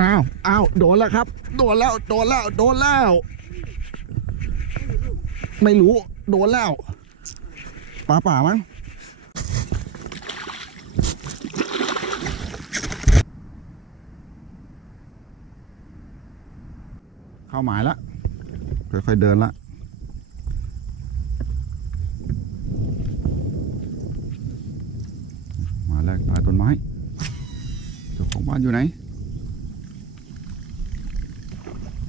อ้าวอ้าวโดนแล้วครับ โดนแล้วโดนแล้วโดนแล้ว ไม่รู้โดนแล้วปลาป่ามั้งเข้าหมายละค่อยๆเดินละมาแลกใต้ต้นไม้เจ้าของบ้านอยู่ไหน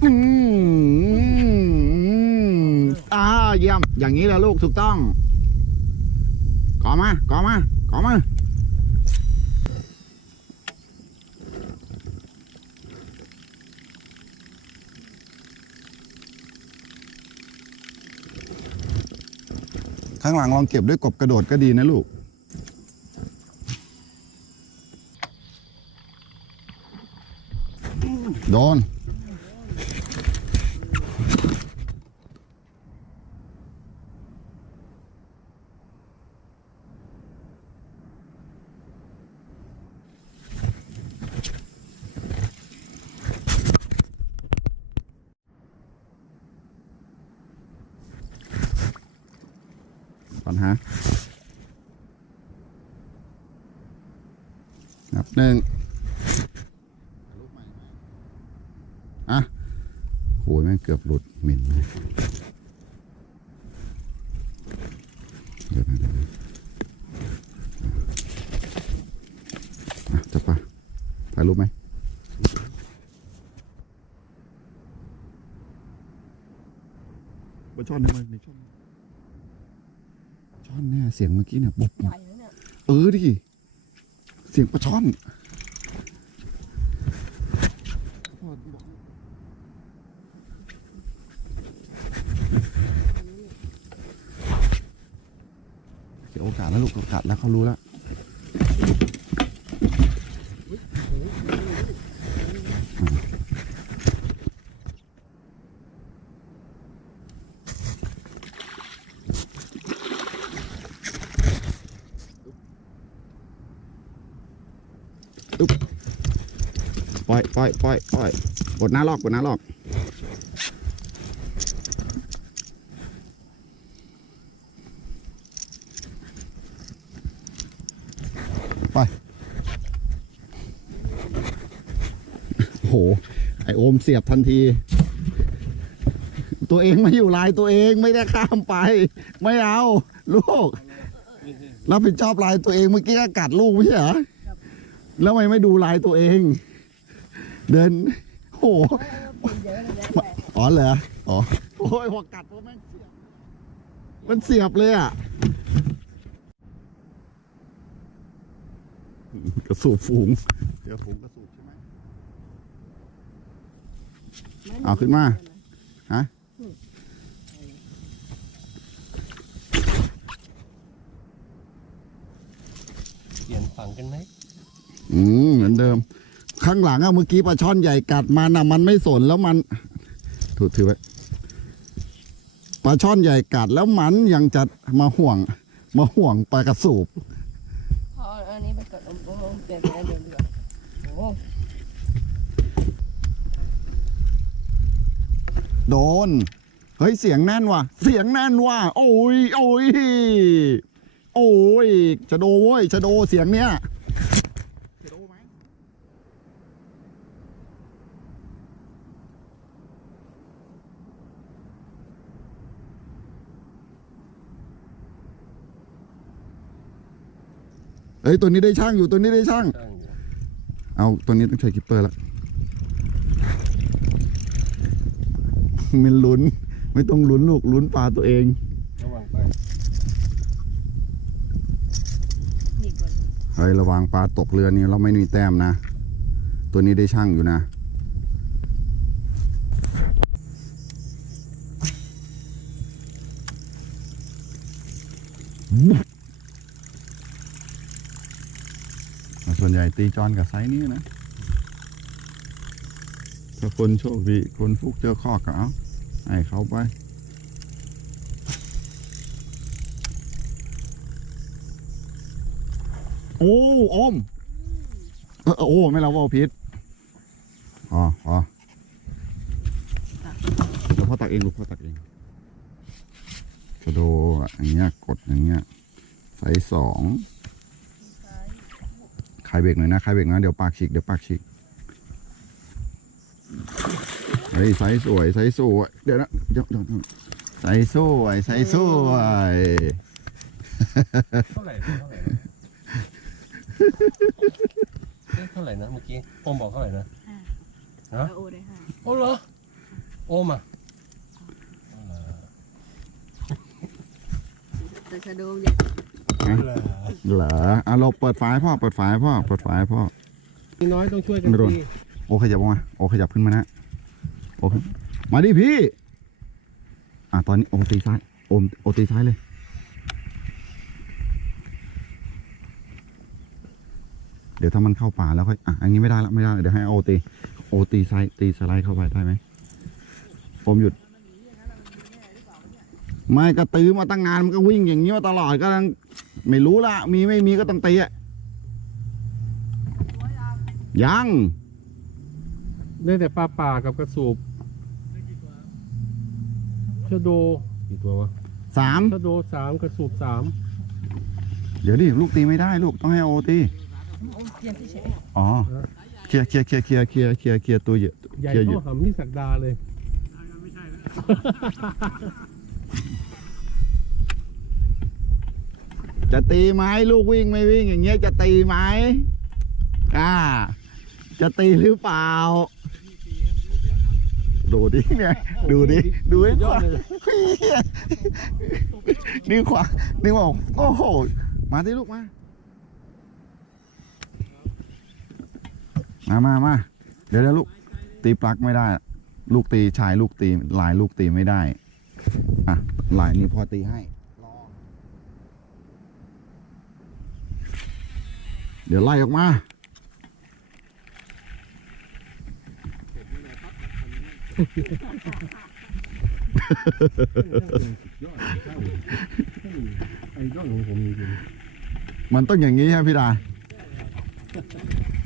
อืมอ่า เยี่ยม อย่างนี้แหละลูกถูกต้องก่อมาก่อมาก่อมาข้างหลังลองเก็บด้วยกบกระโดดก็ดีนะลูก โดน หานับหนึ่งอะโหยแม่งเกือบหลุดหม็นเลยเดี๋ยวนะเดี๋ยวนะอะจับปะถ่ายรูปไหมปลาช่อนทำไมในช่อน ช่อนเนี่ยเสียงเมื่อกี้เนี่ยบุบใหญ่นะเนี่ยเออดิเสียงปลาช่อนเสียโอกาสแล้วลูกโอกาสแล้วเขารู้แล้ว ป ล่อยปล่อยปล่อยปล่อยกดหน้าลอกกดหน้าลอก ไปโอ้โหไอโอมเสียบทันที ตัวเองไมาอยู่ลายตัวเองไม่ได้ข้ามไป ไม่เอา ลูกรับผิดชอบลายตัวเองเมื่อกี้ก็กัดลูกไม่ใช่เหรอแล้วทำไมไม่ดูลายตัวเอง เดินโอ้โหเยอะเลยแหละอ๋อเหรออ๋อโอ้ยหัวกัดเพราะแม่งเสียบมันเสียบเลยอะกระสูบฝูงเดี๋ยวฝูงกระสูบใช่ไหมเอาขึ้นมาฮะเปลี่ยนฝั่งกันไหมอืมเหมือนเดิม ข้างหลังอะเมื่อกี้ปลาช่อนใหญ่กัดมันอะมันไม่สนแล้วมันถูกถือไว้ปลาช่อนใหญ่กัดแล้วมันยังจะมาห่วง มาห่วงปลากระสูบพออันนี้ไปกดอมอมเปลี่ยนไปแล้วเดือดเดือดโอ้โดน เฮ้ยเสียงแน่นว่ะ เสียงแน่นว่ะ โอ้ย โอ้ย โอ้ย จะโดเว้ย จะโดเสียงเนี้ยจะโดไหม เฮ้ยตัวนี้ได้ช่างอยู่ตัวนี้ได้ช่างตั้งอยู่เอาตัวนี้ต้องใช้กิปเปอร์ละ มันลุ้น ไม่ต้องลุ้นลูกลุ้นปลาตัวเอง ระวังไป นี่ก่อนเฮ้ยระวังปลาตกเรือนี่เราไม่มีแต้มนะ ตัวนี้ได้ช่างอยู่นะ ส่วนใหญ่ตีจอนกับไซส์นี้นะ ถ้าคนโชคดีคนฟุกเจอข้อก็เอาให้เขาไป โอ้อมเออโอ้ไม่เราว่าพิษอพอเดี๋ยวพ่อตักเองลูกพ่อตักเองกระโดอย่างเงี้ยกดอย่างเงี้ยไซส์สอง ลายเบรกหน่อยนะคลายเบรกนะเดี๋ยวปากฉีกเดี๋ยวปากฉีกเฮ้ยไซส์สวยไซส์สวยเดี๋ยวนะเดี๋ยวเดี๋ยวเดี๋ยวไซส์สวยไซส์สวยเท่าไหร่เท่าไหร่นะเอ๊ะเท่าไหร่นะเมื่อกี้โอมบอกเท่าไหร่นะแล้วโอได้ห้าโอ้เหรอโอมอะแต่ชะโดงเนี่ย เหรออะเราเปิดฝายพ่อเปิดฝายพ่อเปิดฝายพ่อนี่น้อยต้องช่วยกันไม่โดนตีโอขยับออกมาโอขยับขึ้นมานะโอขึ้นมาดิพี่ อะตอนนี้โอตีซ้ายโอมโอตีซ้ายเลยเดี๋ยวถ้ามันเข้าป่าแล้วค่อยอะอันนี้ไม่ได้ละไม่ได้เดี๋ยวให้โอตีโอตีซ้ายตีสไลด์เข้าไปได้ไหมโอมหยุดไม่ก็ตื้อมาตั้งงานมันก็วิ่งอย่างนี้มาตลอดก็ยัง ไม่รู้ละมีไม่มีก็ต้องตีอะยังได้แต่ปลาป่ากับกระสูบชะโดกี่ตัววะสามชะโดสามกระสูบสามเดี๋ยวดิลูกตีไม่ได้ลูกต้องให้โอตีโอเปลี่ยนที่เฉยอ๋อเคลียร์เคลียร์เคลียร์เคลียร์เคลียร์เคลียร์เคลียร์ตัวเยอะใหญ่เคลียร์อยู่เท่าหำนี่สักดาเลย จะตีไหมลูกวิ่งไม่วิ่งอย่างเงี้ยจะตีไหมอ่า จะตีหรือเปล่า ดูดิเนี่ยดูดิดูให้ยขอวาดเลยนี่ขวานี่บอกโอ้โหมาที่ลูกมามามามาเดี๋ยวเดี๋ยวลูก ตีปลั๊กไม่ได้ ลูกตีชายลูกตีลายลูกตีไม่ได้ อะลายนี้พอตีให้ ดี๋ยวไล่ออกมาไอ้ยอดของผมมันต้องอย่างนี้ครับพี่ดา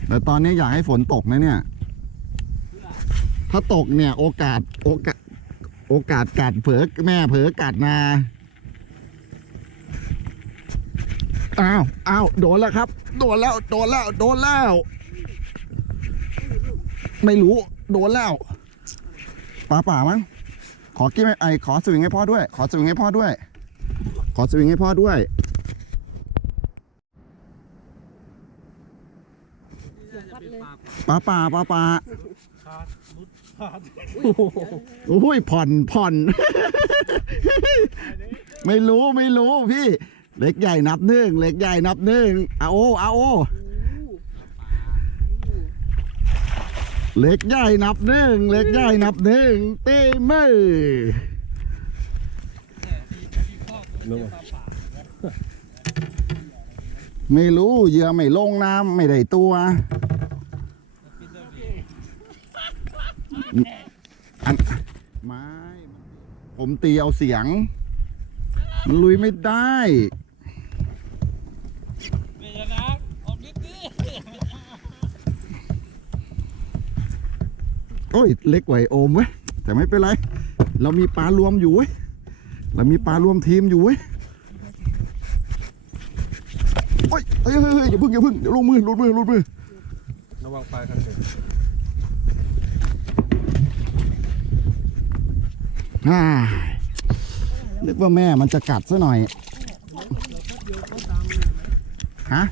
แต่ตอนนี้อยากให้ฝนตกนะเนี่ย ถ้าตกเนี่ย โอกาสโอกาส โอกาสกัดเผลอแม่เผลอกัดนา อ้าวอ้าวโดนแล้วครับ โดนแล้ว โดนแล้ว โดนแล้ว ไม่รู้ โดนแล้วปลาป่ามั้ง ขอกิ้มไอขอสวิงให้พ่อด้วย ขอสวิงให้พ่อด้วย ขอสวิงให้พ่อด้วยวัดเลยปลาป่าปลาป่าโอ้ยผ่อนผ่อน ไม่รู้ไม่รู้พี่ เล็กใหญ่นับหนึ่งเล็กใหญ่นับหนึ่งเอาโอเอาโอเล็กใหญ่นับหนึ่งเล็กใหญ่นับหนึ่งเต้มือไม่รู้เหยื่อไม่ลงน้ำไม่ได้ตัวอันไม่ผมตีเอาเสียง มันลุยไม่ได้ อ้ยเล็กกว่าไอ้โอมเว้ยแต่ไม่เป็นไร เรามีปลารวมอยู่เว้ยเรามีปลารวมทีมอยู่เว้ยโอ้ยเฮ้ยเฮ้ยเฮ้ยอย่าพึ่งอย่าพึ่งเดี๋ยวลงมือหลุดมือหลุดมือระวังปลากันเถอะอ่านึกว่าแม่มันจะกัดซะหน่อยฮะ